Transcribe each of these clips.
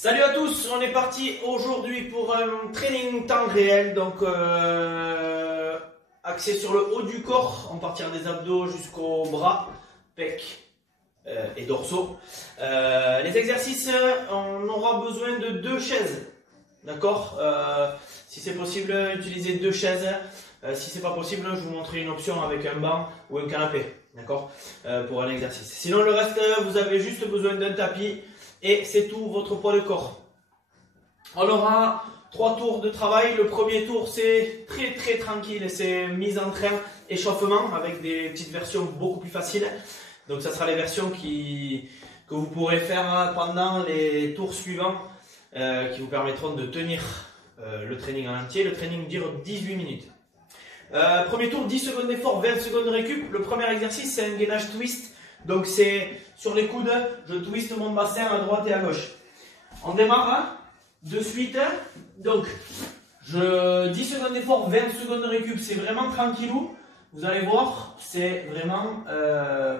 Salut à tous, on est parti aujourd'hui pour un training temps réel, donc axé sur le haut du corps, en partir des abdos jusqu'aux bras, pecs et dorsaux. Les exercices, on aura besoin de 2 chaises, d'accord. Si c'est possible, utilisez 2 chaises. Si c'est pas possible, je vous montrerai une option avec un banc ou un canapé, d'accord, pour un exercice. Sinon le reste, vous avez juste besoin d'un tapis. Et c'est tout votre poids de corps. On aura 3 tours de travail. Le premier tour, c'est très tranquille. C'est mise en train, échauffement, avec des petites versions beaucoup plus faciles. Donc ça sera les versions que vous pourrez faire pendant les tours suivants, qui vous permettront de tenir le training en entier. Le training dure 18 minutes. Premier tour, 10 secondes d'effort, 20 secondes de récup. Le premier exercice, c'est un gainage twist. Donc c'est sur les coudes, je twiste mon bassin à droite et à gauche. On démarre de suite. Donc 10 secondes d'effort, 20 secondes de récup, c'est vraiment tranquillou. Vous allez voir, c'est vraiment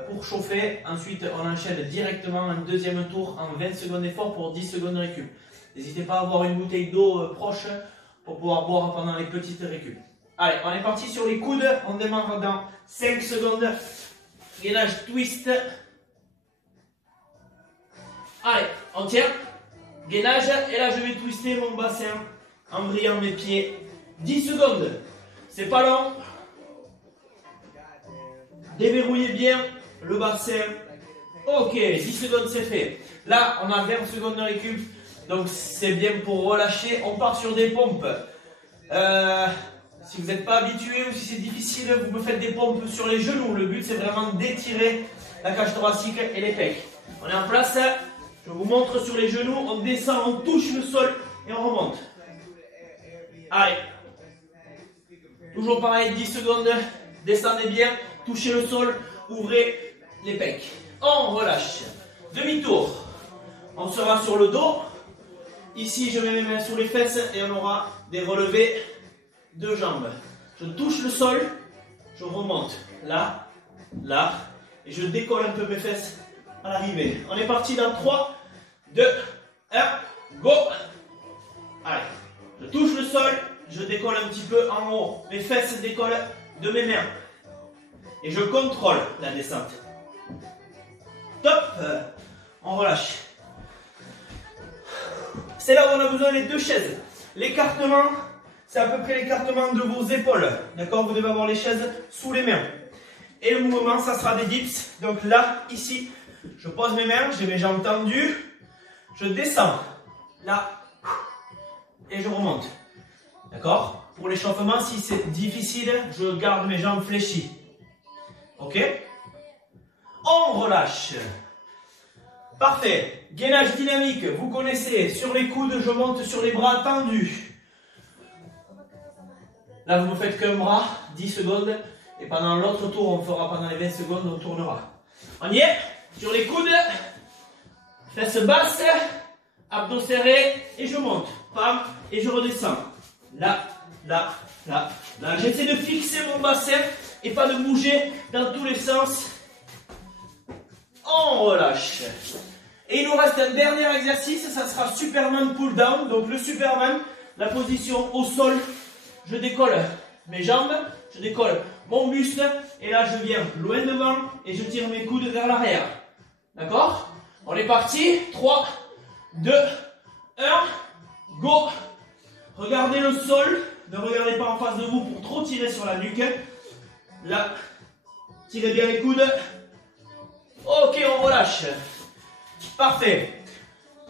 pour chauffer. Ensuite on enchaîne directement un deuxième tour en 20 secondes d'effort pour 10 secondes de récup. N'hésitez pas à avoir une bouteille d'eau proche pour pouvoir boire pendant les petites récup. Allez, on est parti sur les coudes, on démarre dans 5 secondes. Gainage twist. Allez, on tient. Gainage. Et là, je vais twister mon bassin en brillant mes pieds. 10 secondes. C'est pas long. Déverrouillez bien le bassin. Ok, 10 secondes, c'est fait. Là, on a 20 secondes de récup. Donc, c'est bien pour relâcher. On part sur des pompes. Si vous n'êtes pas habitué ou si c'est difficile, vous me faites des pompes sur les genoux. Le but, c'est vraiment d'étirer la cage thoracique et les pecs. On est en place. Je vous montre sur les genoux. On descend, on touche le sol et on remonte. Allez. Toujours pareil, 10 secondes. Descendez bien, touchez le sol, ouvrez les pecs. On relâche. Demi-tour. On sera sur le dos. Ici, je mets mes mains sur les fesses et on aura des relevés. 2 jambes. Je touche le sol, je remonte là, là, et je décolle un peu mes fesses à l'arrivée. On est parti dans 3, 2, 1, go. Allez, je touche le sol, je décolle un petit peu en haut. Mes fesses décollent de mes mains. Et je contrôle la descente. Top. On relâche. C'est là où on a besoin des 2 chaises. L'écartement. C'est à peu près l'écartement de vos épaules. D'accord? Vous devez avoir les chaises sous les mains. Et le mouvement, ça sera des dips. Donc là, ici, je pose mes mains, j'ai mes jambes tendues. Je descends. Là. Et je remonte. D'accord? Pour l'échauffement, si c'est difficile, je garde mes jambes fléchies. Ok? On relâche. Parfait. Gainage dynamique, vous connaissez. Sur les coudes, je monte sur les bras tendus. Là, vous ne faites qu'un bras, 10 secondes. Et pendant l'autre tour, on fera pendant les 20 secondes, on tournera. On y est. Sur les coudes. Fesses basses. Abdos serrés. Et je monte. Pam. Et je redescends. Là, là, là, là. J'essaie de fixer mon bassin et pas de bouger dans tous les sens. On relâche. Et il nous reste un dernier exercice. Ça sera Superman pull down. Donc le Superman, la position au sol. Je décolle mes jambes, je décolle mon buste, et là je viens loin devant et je tire mes coudes vers l'arrière. D'accord? On est parti. 3, 2, 1, go! Regardez le sol, ne regardez pas en face de vous pour trop tirer sur la nuque. Là, tirez bien les coudes. Ok, on relâche. Parfait.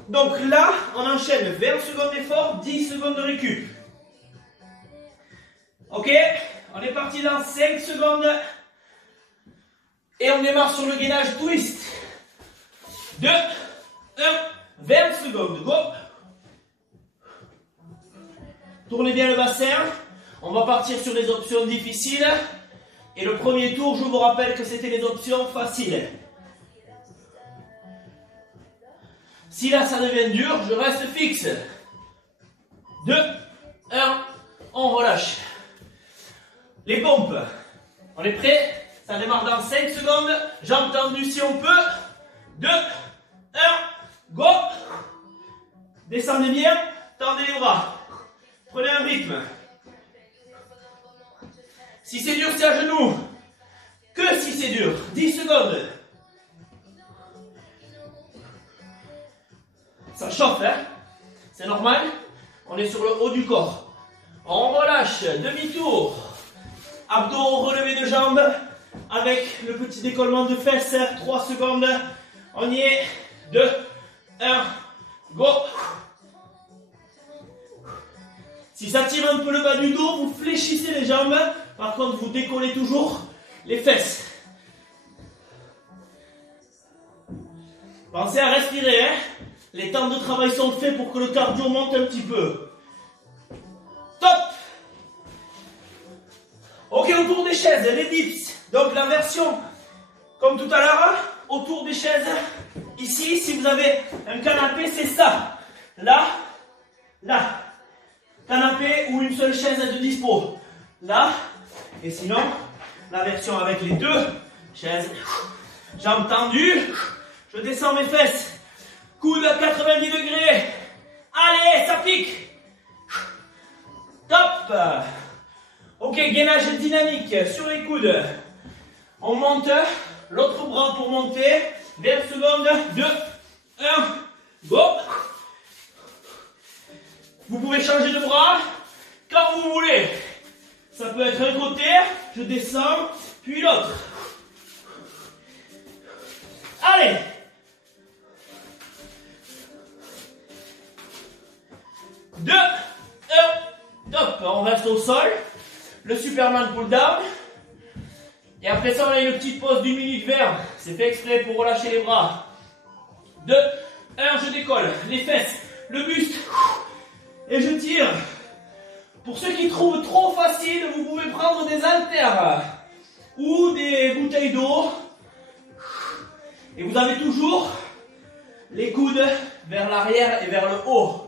Donc là, on enchaîne 20 secondes d'effort, 10 secondes de récup. Ok, on est parti dans 5 secondes. Et on démarre sur le gainage twist. 2, 1, 20 secondes, go. Tournez bien le bassin. On va partir sur les options difficiles. Et le premier tour, je vous rappelle que c'était les options faciles. Si là ça devient dur, je reste fixe. 2, 1, on relâche. Les pompes, on est prêt? Ça démarre dans 5 secondes. Jambes tendues si on peut. 2, 1, go. Descendez bien, tendez les bras. Prenez un rythme. Si c'est dur, c'est à genoux. Que si c'est dur. 10 secondes. Ça chauffe, hein? C'est normal. On est sur le haut du corps. On relâche, demi-tour. Abdos relevés de jambes. Avec le petit décollement de fesses. 3 secondes. On y est. 2, 1, go. Si ça tire un peu le bas du dos, vous fléchissez les jambes. Par contre, vous décollez toujours les fesses. Pensez à respirer, hein? Les temps de travail sont faits pour que le cardio monte un petit peu. Top! Ok, autour des chaises, les dips. Donc la version, comme tout à l'heure, autour des chaises. Ici, si vous avez un canapé, c'est ça. Là, là. Canapé ou une seule chaise de dispo. Là. Et sinon, la version avec les deux chaises. Jambes tendues. Je descends mes fesses. Coude à 90 degrés. Allez, ça pique. Top. Ok, gainage dynamique sur les coudes. On monte. L'autre bras pour monter. 20 secondes. 2, 1, go. Vous pouvez changer de bras quand vous voulez. Ça peut être un côté, je descends, puis l'autre. Allez. 2, 1, top. On reste au sol. Le Superman pull down. Et après ça, on a une petite pause d'1 minute vert. C'est fait exprès pour relâcher les bras. 2, 1, je décolle. Les fesses, le buste. Et je tire. Pour ceux qui trouvent trop facile, vous pouvez prendre des haltères ou des bouteilles d'eau. Et vous avez toujours les coudes vers l'arrière et vers le haut.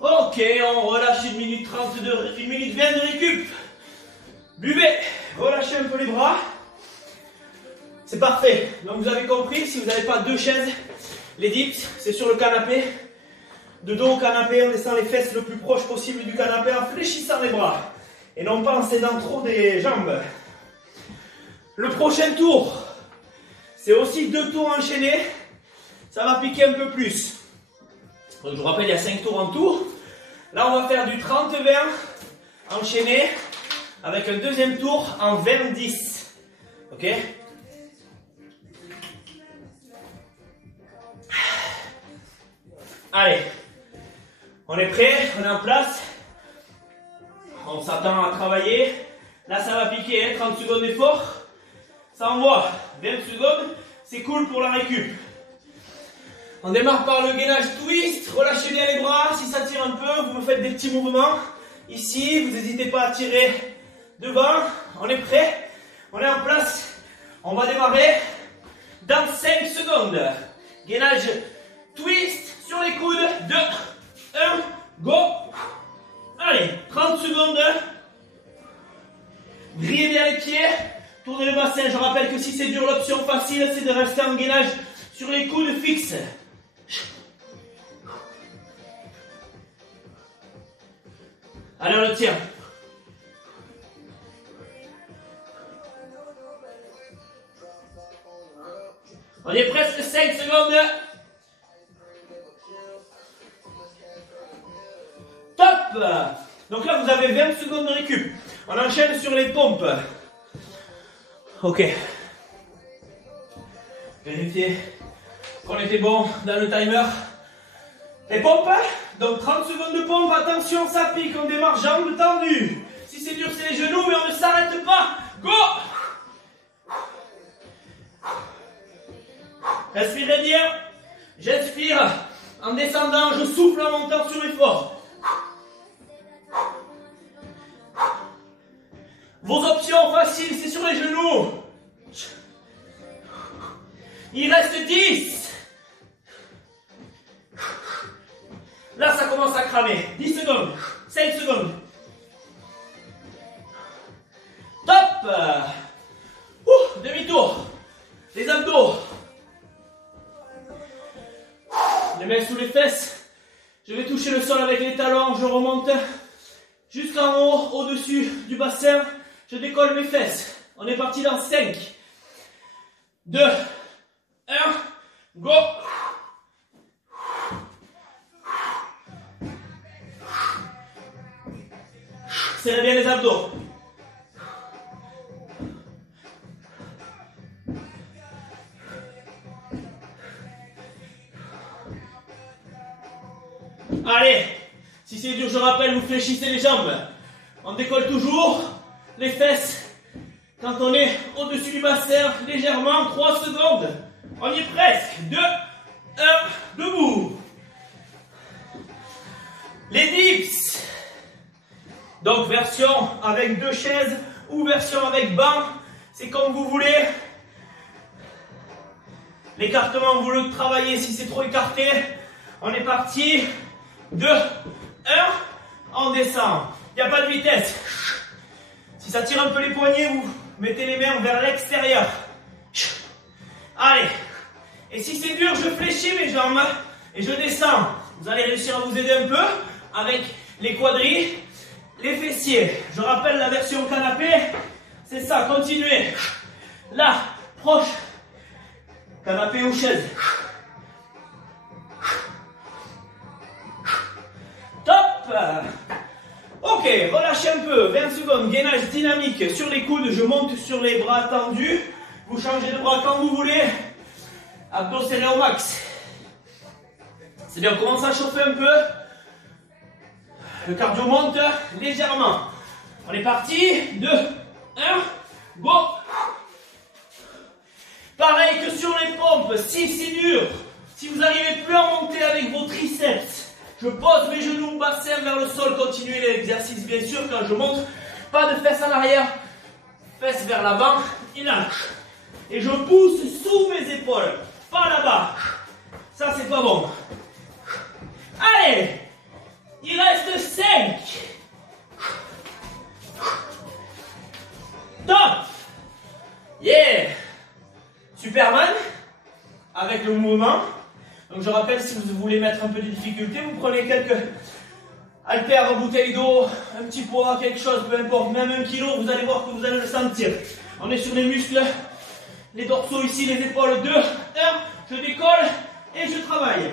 Ok, on relâche 1 minute 30 1 minute 20 de récup. Buvez, relâchez un peu les bras. C'est parfait. Donc vous avez compris, si vous n'avez pas deux chaises, les dips, c'est sur le canapé. De dos au canapé, on descend les fesses le plus proche possible du canapé en fléchissant les bras. Et non pas en s'aidant trop des jambes. Le prochain tour, c'est aussi 2 tours enchaînés. Ça va piquer un peu plus. Donc je vous rappelle, il y a 5 tours en tout. Là, on va faire du 30-20 enchaîné avec un deuxième tour en 20-10. Ok? Allez, on est prêt, on est en place. On s'attend à travailler. Là, ça va piquer, hein, 30 secondes d'effort. Ça envoie. 20 secondes, c'est cool pour la récup. On démarre par le gainage twist. Relâchez bien les bras. Si ça tire un peu, vous me faites des petits mouvements. Ici, vous n'hésitez pas à tirer devant. On est prêt. On est en place. On va démarrer dans 5 secondes. Gainage twist sur les coudes. 2, 1, go. Allez, 30 secondes. Grillez bien les pieds. Tournez le bassin. Je rappelle que si c'est dur, l'option facile, c'est de rester en gainage sur les coudes fixes. Allez, on le tient. On est presque 5 secondes. Top! Donc là, vous avez 20 secondes de récup. On enchaîne sur les pompes. Ok. Vérifiez qu'on était bon dans le timer. Les pompes, donc 30 secondes de pompe, attention, ça pique, on démarre jambes tendues. Si c'est dur, c'est les genoux, mais on ne s'arrête pas. Go! Respirez bien. J'inspire en descendant, je souffle en montant sur l'effort. Vos options faciles, c'est sur les genoux. Il reste 10. Là, ça commence à cramer. 10 secondes. 5 secondes. Top. Demi-tour. Les abdos. mains sous les fesses. Je vais toucher le sol avec les talons. Je remonte jusqu'en haut, au-dessus du bassin. Je décolle mes fesses. On est parti dans 5, 2, 1, go! Serrez bien les abdos. Allez, si c'est dur, je rappelle, vous fléchissez les jambes. On décolle toujours les fesses quand on est au-dessus du bassin, légèrement, 3 secondes. On y est presque. 2, 1, debout. Les dips. Donc version avec 2 chaises ou version avec banc, c'est comme vous voulez. L'écartement, vous le travaillez si c'est trop écarté. On est parti. 2, 1, on descend. Il n'y a pas de vitesse. Si ça tire un peu les poignets, vous mettez les mains vers l'extérieur. Allez. Et si c'est dur, je fléchis mes jambes et je descends. Vous allez réussir à vous aider un peu avec les quadris, les fessiers. Je rappelle la version canapé. C'est ça, continuez. Là, proche. Canapé ou chaise. Top. Ok, relâchez un peu. 20 secondes, gainage dynamique sur les coudes. Je monte sur les bras tendus. Vous changez de bras quand vous voulez. Abdos serrés au max. C'est bien, on commence à chauffer un peu. Le cardio monte légèrement. On est parti. 2, 1, go. Pareil que sur les pompes, si c'est dur, si vous n'arrivez plus à monter avec vos triceps, je pose mes genoux, bassin vers le sol, continuez l'exercice bien sûr quand je monte. Pas de fesses en arrière, fesses vers l'avant, et lâche. Et je pousse sous mes épaules, pas là-bas. Ça c'est pas bon. Allez, il reste 5. Top. Yeah. Superman, avec le mouvement. Donc je rappelle, si vous voulez mettre un peu de difficulté, vous prenez quelques haltères, bouteilles d'eau, un petit poids, quelque chose, peu importe, même 1 kilo, vous allez voir que vous allez le sentir. On est sur les muscles, les dorsaux ici, les épaules. 2, 1, je décolle et je travaille.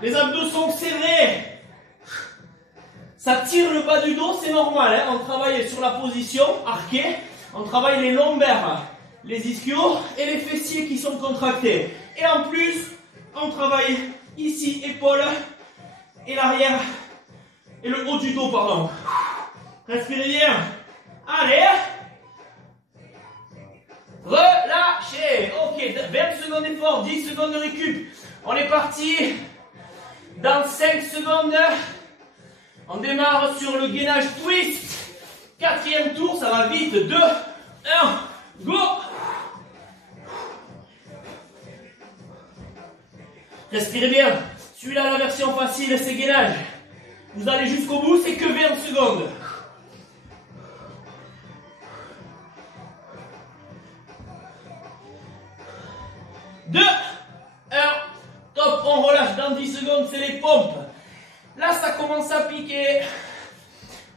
Les abdos sont serrés. Ça tire le bas du dos, c'est normal. Hein, on travaille sur la position arquée. On travaille les lombaires, les ischios et les fessiers qui sont contractés. Et en plus, on travaille ici, épaules et l'arrière et le haut du dos, pardon. Respirez bien. Allez. Relâchez. Ok, 20 secondes d'effort, 10 secondes de récup. On est parti. Dans 5 secondes, on démarre sur le gainage twist. 4e tour, ça va vite. 2, 1, go. Respirez bien. Celui-là, la version facile, c'est gainage. Vous allez jusqu'au bout, c'est que 20 secondes. Deux, 1, top, on relâche. Dans 10 secondes, c'est les pompes. Là, ça commence à piquer.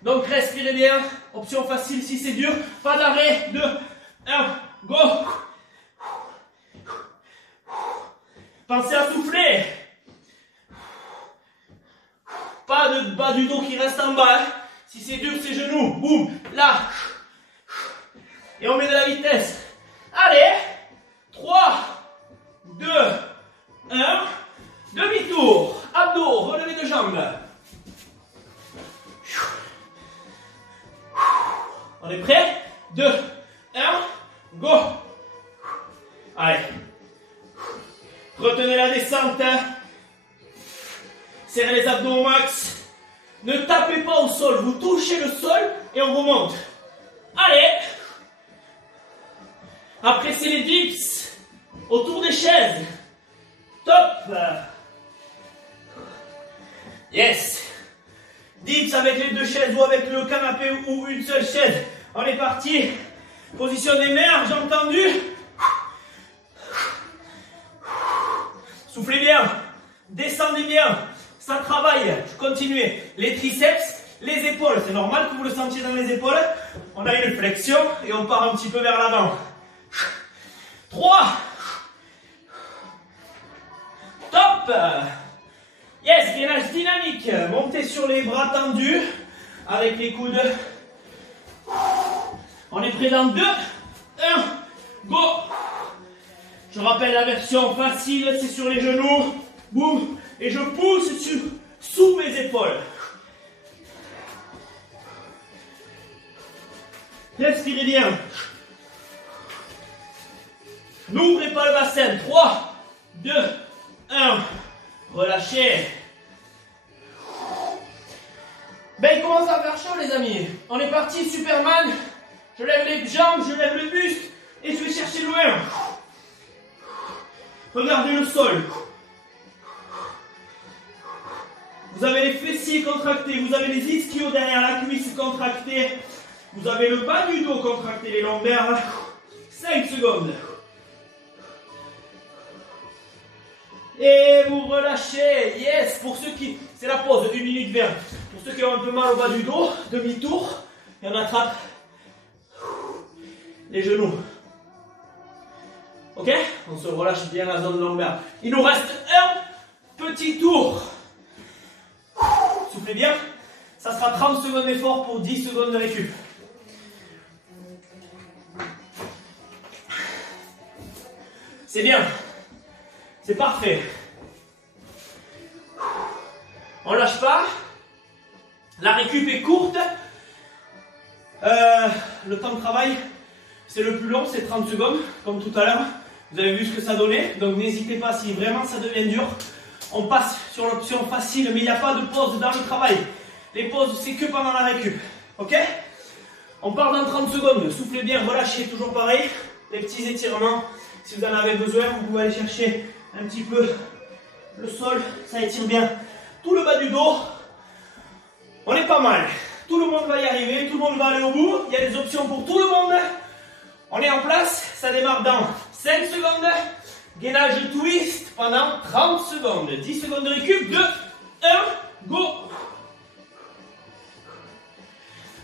Donc, respirez bien. Option facile si c'est dur. Pas d'arrêt. 2, 1, go. Pensez à souffler. Pas de bas du dos qui reste en bas. Hein. Si c'est dur, c'est genoux. Boum. Là. Et on met de la vitesse. Allez. 3, 2, 1. Demi-tour. Abdos. Relevé de jambes. On est prêt? 2, 1, go. Allez. Retenez la descente. Serrez les abdos au max. Ne tapez pas au sol. Vous touchez le sol et on remonte. Allez. Après, c'est les dips. Autour des chaises. Top. Yes. Dips avec les 2 chaises ou avec le canapé ou une seule chaise. On est parti. Position des mains, jambes tendues. Soufflez bien. Descendez bien. Ça travaille. Continuez. Les triceps, les épaules. C'est normal que vous le sentiez dans les épaules. On a une flexion et on part un petit peu vers l'avant. 3. Top. Yes, gainage dynamique. Montez sur les bras tendus avec les coudes. On est prêt dans 2, 1, go. Je rappelle la version facile, c'est sur les genoux. Boum. Et je pousse sous mes épaules. Respirez bien. N'ouvrez pas le bassin. 3, 2, 1. Relâchez. Ben, il commence à faire chaud, les amis. On est parti, Superman. Je lève les jambes, je lève le buste et je vais chercher loin. Regardez le sol. Vous avez les fessiers contractés, vous avez les ischios derrière la cuisse contractés. Vous avez le bas du dos contracté, les lombaires. 5 secondes. Et vous relâchez. Yes. Pour ceux qui... C'est la pause, 1 minute 20. Pour ceux qui ont un peu mal au bas du dos, demi-tour. Et on attrape les genoux. Ok? On se relâche bien la zone lombaire. Il nous reste un petit tour. Soufflez bien. Ça sera 30 secondes d'effort pour 10 secondes de récup. C'est bien. C'est parfait. On lâche pas. La récup est courte. Le temps de travail, c'est le plus long, c'est 30 secondes, comme tout à l'heure. Vous avez vu ce que ça donnait. Donc n'hésitez pas, si vraiment ça devient dur, on passe sur l'option facile, mais il n'y a pas de pause dans le travail. Les pauses, c'est que pendant la récup. Ok? On part dans 30 secondes. Soufflez bien, relâchez, toujours pareil. Les petits étirements. Si vous en avez besoin, vous pouvez aller chercher un petit peu le sol. Ça étire bien tout le bas du dos. On est pas mal. Tout le monde va y arriver. Tout le monde va aller au bout. Il y a des options pour tout le monde. On est en place. Ça démarre dans 5 secondes. Gainage twist pendant 30 secondes. 10 secondes de récup. 2, 1, go.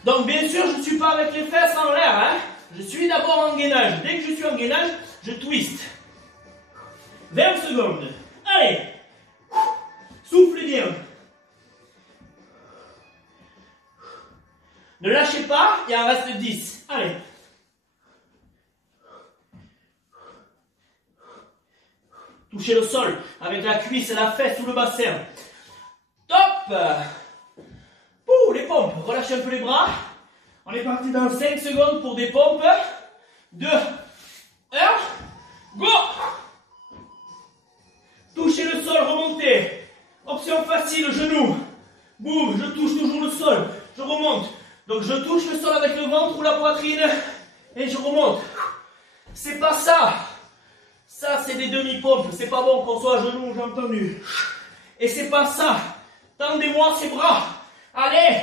Donc bien sûr, je ne suis pas avec les fesses en l'air. Hein. Je suis d'abord en gainage. Dès que je suis en gainage, je twist. 20 secondes. Allez. Soufflez bien. Ne lâchez pas, il en reste 10. Allez. Touchez le sol avec la cuisse, la fesse ou le bassin. Top. Ouh, les pompes. Relâchez un peu les bras. On est parti dans 5 secondes pour des pompes. 2, 1, go. Touchez le sol, remontez. Option facile, genou. Boum, je touche toujours le sol. Je remonte. Donc je touche le sol avec le ventre ou la poitrine. Et je remonte. C'est pas ça. Ça, c'est des demi-pompes. C'est pas bon qu'on soit à genoux, j'ai entendu. Et c'est pas ça. Tendez-moi ces bras. Allez.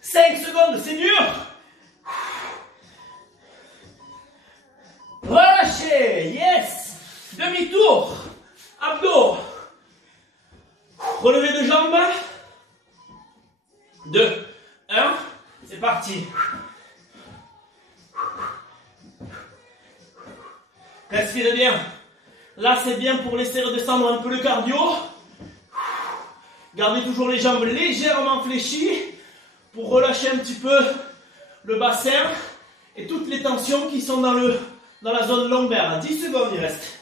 5 secondes, c'est dur. Relâchez. Yes. Demi-tour. Abdos. Relevé de jambes. 2, 1. C'est parti. Respirez bien. Là, c'est bien pour laisser redescendre un peu le cardio. Gardez toujours les jambes légèrement fléchies pour relâcher un petit peu le bassin et toutes les tensions qui sont dans la zone lombaire. 10 secondes, il reste.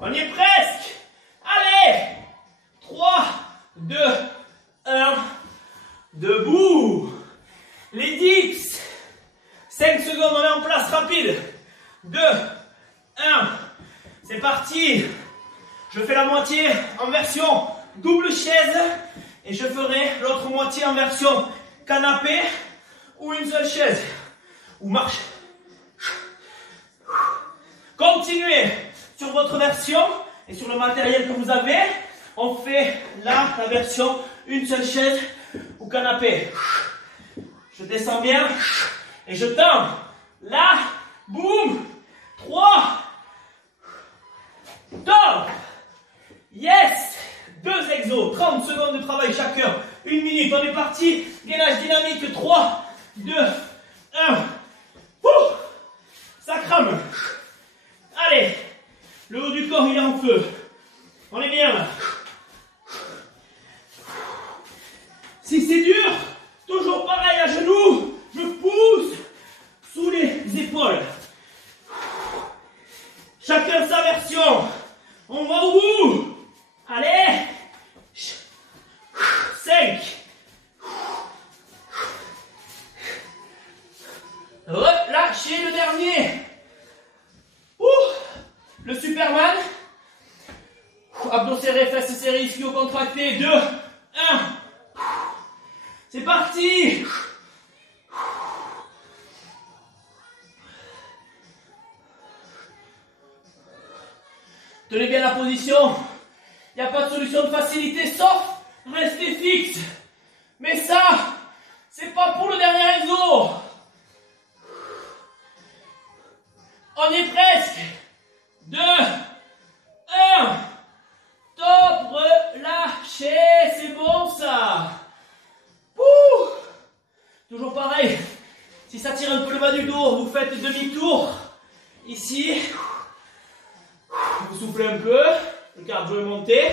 On y est presque. Allez. 3, 2, 1. Debout. Les dips. 5 secondes, on est en place, rapide. 2, 1. C'est parti. Je fais la moitié en version double chaise et je ferai l'autre moitié en version canapé ou une seule chaise ou marche. Continuez sur votre version et sur le matériel que vous avez. On fait là la version une seule chaise ou canapé. Je descends bien et je tends. Là, boum. 3. Top. Yes. 2 exos, 30 secondes de travail chacun. 1 minute, on est parti. Gainage dynamique, 3, 2, 1. Ça crame. Allez, le haut du corps il est en feu. On est bien là. Si c'est dur, toujours pareil à genoux, je pousse sous les épaules. Chacun sa version. On va au bout. Allez. 5. Relâchez le dernier. Le Superman. Abdos serrés, fesses serrées, ischio contracté. 2, 1. C'est parti. Tenez bien la position. Il n'y a pas de solution de facilité sauf rester fixe. Mais ça, c'est pas pour le dernier exo. On y est presque. 2, 1. Top, relâchez. C'est bon ça. Toujours pareil. Si ça tire un peu le bas du dos, vous faites demi-tour. Ici. Vous soufflez un peu. Le cardio est monté.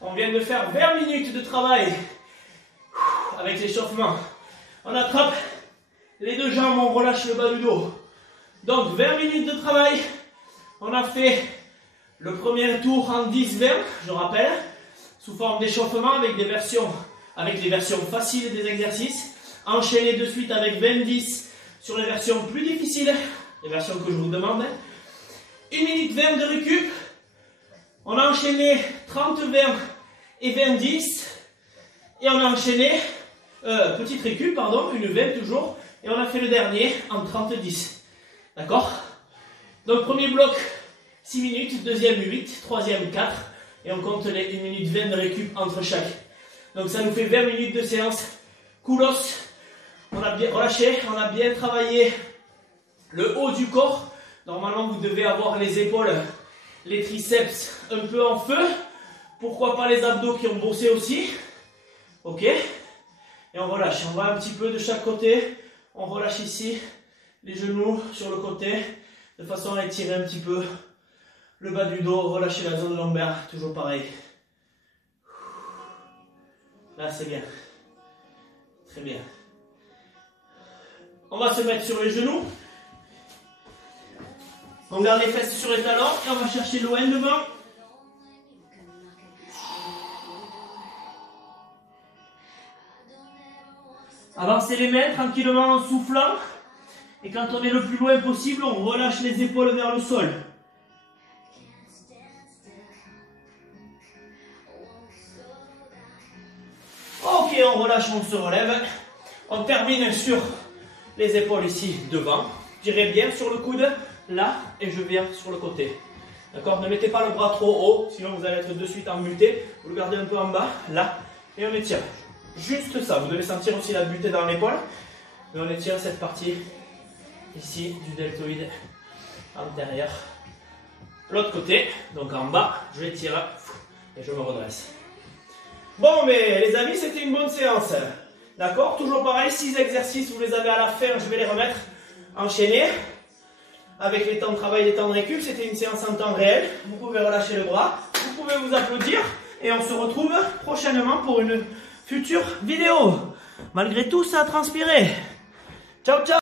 On vient de faire 20 minutes de travail avec l'échauffement. On attrape les 2 jambes, on relâche le bas du dos. Donc 20 minutes de travail. On a fait le premier tour en 10-20, je rappelle, sous forme d'échauffement avec les versions faciles des exercices. Enchaînez de suite avec 20-10 sur les versions plus difficiles, les versions que je vous demande. 1 minute 20 de récup. On a enchaîné 30-20 et 20-10. Et on a enchaîné, petite récup, pardon, une 20 toujours. Et on a fait le dernier en 30-10. D'accord? Donc premier bloc 6 minutes, deuxième 8, troisième 4. Et on compte les 1 minute 20 de récup entre chaque. Donc ça nous fait 20 minutes de séance. Koulos. On a bien relâché, on a bien travaillé le haut du corps. Normalement, vous devez avoir les épaules, les triceps un peu en feu. Pourquoi pas les abdos qui ont bossé aussi. Ok. Et on relâche. On va un petit peu de chaque côté. On relâche ici les genoux sur le côté. De façon à étirer un petit peu le bas du dos. Relâcher la zone lombaire. Toujours pareil. Là, c'est bien. Très bien. On va se mettre sur les genoux. On garde les fesses sur les talons et on va chercher l'ON devant. Avancez les mains tranquillement en soufflant. Et quand on est le plus loin possible, on relâche les épaules vers le sol. Ok, on relâche, on se relève. On termine sur les épaules ici devant. Tirez bien sur le coude, là, et je viens sur le côté. D'accord? Ne mettez pas le bras trop haut, sinon vous allez être de suite embuté. Vous le gardez un peu en bas, là, et on étire. Juste ça. Vous devez sentir aussi la butée dans l'épaule. Mais on étire cette partie ici du deltoïde antérieur. L'autre côté, donc en bas, je étire et je me redresse. Bon, mais les amis, c'était une bonne séance. D'accord? Toujours pareil, 6 exercices, vous les avez à la fin, je vais les remettre enchaînés. Avec les temps de travail, les temps de récup, c'était une séance en temps réel. Vous pouvez relâcher le bras, vous pouvez vous applaudir. Et on se retrouve prochainement pour une future vidéo. Malgré tout, ça a transpiré. Ciao, ciao!